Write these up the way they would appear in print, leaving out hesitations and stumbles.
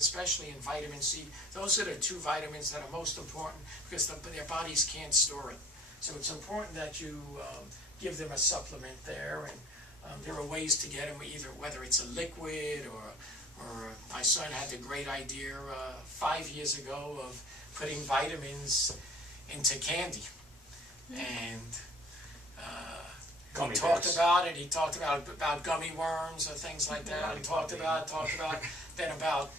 especially in vitamin C. Those are the two vitamins that are most important because their bodies can't store it. So it's important that you give them a supplement there, and there are ways to get them, either whether it's a liquid or my son had the great idea 5 years ago of putting vitamins into candy. And he talked about it. He talked about gummy worms or things like that. He talked about then about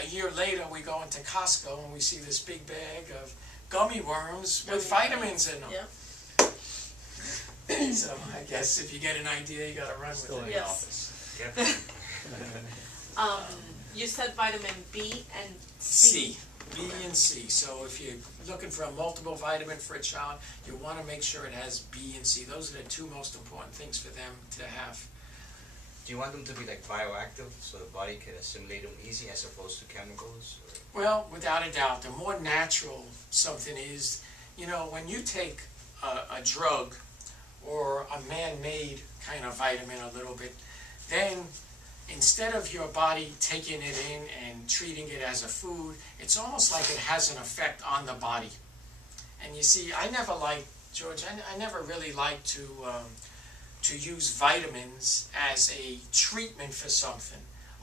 a year later we go into Costco and we see this big bag of gummy worms with vitamins in them. Yep. So I guess if you get an idea, you got to run with it. In the office. Yep. You said vitamin B and C. B and C. So if you're looking for a multiple vitamin for a child, you want to make sure it has B and C. Those are the two most important things for them to have. Do you want them to be like bioactive so the body can assimilate them easy as opposed to chemicals? Or? Well, without a doubt, the more natural something is, you know, when you take a drug or a man-made kind of vitamin a little bit, then instead of your body taking it in and treating it as a food, it's almost like it has an effect on the body. And you see, I never liked, George, I never really liked to use vitamins as a treatment for something.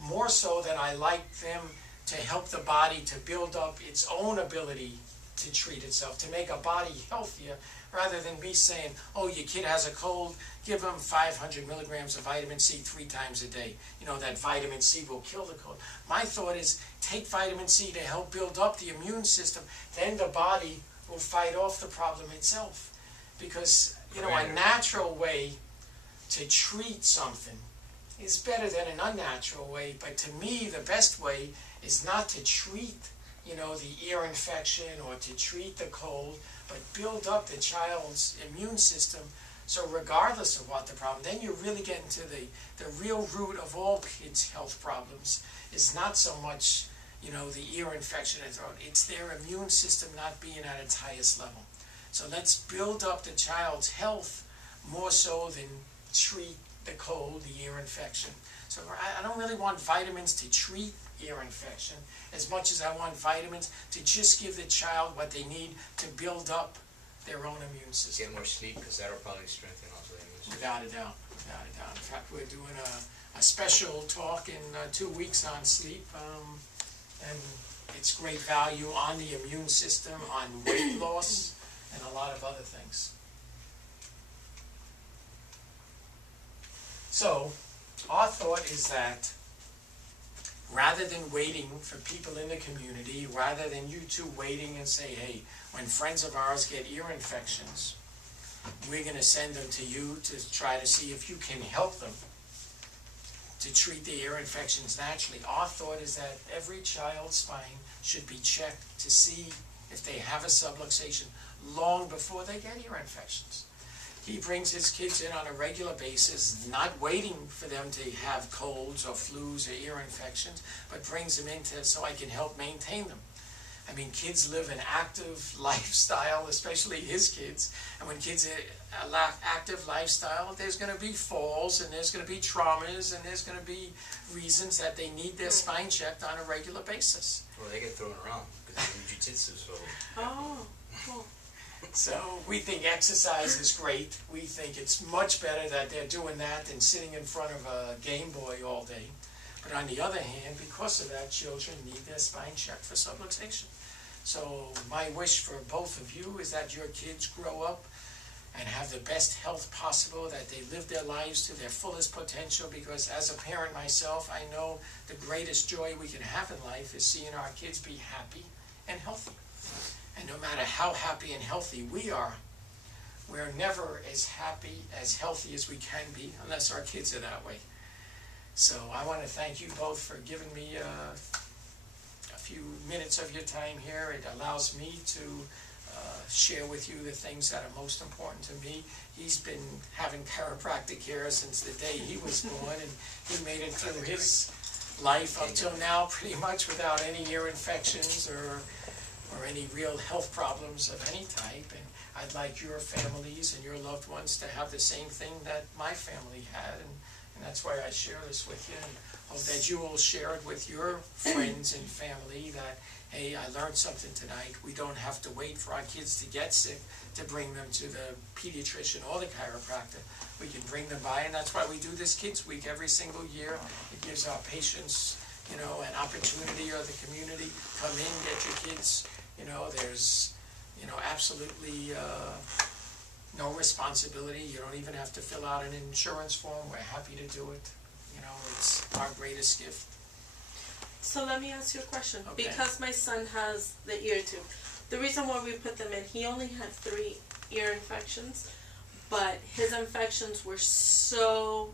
More so than I like them to help the body to build up its own ability to treat itself, to make a body healthier, rather than me saying, oh, your kid has a cold, give them 500 milligrams of vitamin C 3 times a day. You know, that vitamin C will kill the cold. My thought is, take vitamin C to help build up the immune system, then the body will fight off the problem itself. Because, you know, a natural way to treat something is better than an unnatural way, but to me, the best way is not to treat, you know, the ear infection or to treat the cold, but build up the child's immune system. So regardless of what the problem, then you really get into the real root of all kids' health problems is not so much, you know, the ear infection and throat. It's their immune system not being at its highest level. So let's build up the child's health more so than treat the cold, the ear infection. So I don't really want vitamins to treat ear infection as much as I want vitamins to just give the child what they need to build up their own immune system. Get more sleep, because that'll probably strengthen also the immune system. Without a doubt, without a doubt. In fact, we're doing a special talk in 2 weeks on sleep, and it's great value on the immune system, on weight loss, and a lot of other things. So, our thought is that rather than waiting for people in the community, rather than you two waiting and say, hey, when friends of ours get ear infections, we're going to send them to you to try to see if you can help them to treat the ear infections naturally. Our thought is that every child's spine should be checked to see if they have a subluxation long before they get ear infections. He brings his kids in on a regular basis, not waiting for them to have colds or flus or ear infections, but brings them in so I can help maintain them. I mean, kids live an active lifestyle, especially his kids. And when kids are active lifestyle, there's going to be falls, and there's going to be traumas, and there's going to be reasons that they need their spine checked on a regular basis. Well, they get thrown around because they do jiu-jitsu, so... Oh, cool. So we think exercise is great. We think it's much better that they're doing that than sitting in front of a Game Boy all day. But on the other hand, because of that, children need their spine checked for subluxation. So my wish for both of you is that your kids grow up and have the best health possible, that they live their lives to their fullest potential, because as a parent myself, I know the greatest joy we can have in life is seeing our kids be happy and healthy. And no matter how happy and healthy we are, we're never as happy, as healthy as we can be unless our kids are that way. So I want to thank you both for giving me a few minutes of your time here. It allows me to share with you the things that are most important to me. He's been having chiropractic care since the day he was born, and he made it through his life up till now pretty much without any ear infections or any real health problems of any type. And I'd like your families and your loved ones to have the same thing that my family had, and And that's why I share this with you, and hope that you will share it with your friends and family that, hey, I learned something tonight. We don't have to wait for our kids to get sick to bring them to the pediatrician or the chiropractor. We can bring them by, and that's why we do this Kids Week every single year. It gives our patients, you know, an opportunity, or the community, come in, get your kids. You know, there's, you know, absolutely no responsibility. You don't even have to fill out an insurance form. We're happy to do it. You know, it's our greatest gift. So let me ask you a question. Okay. Because my son has the ear tube, the reason why we put them in, he only had 3 ear infections, but his infections were so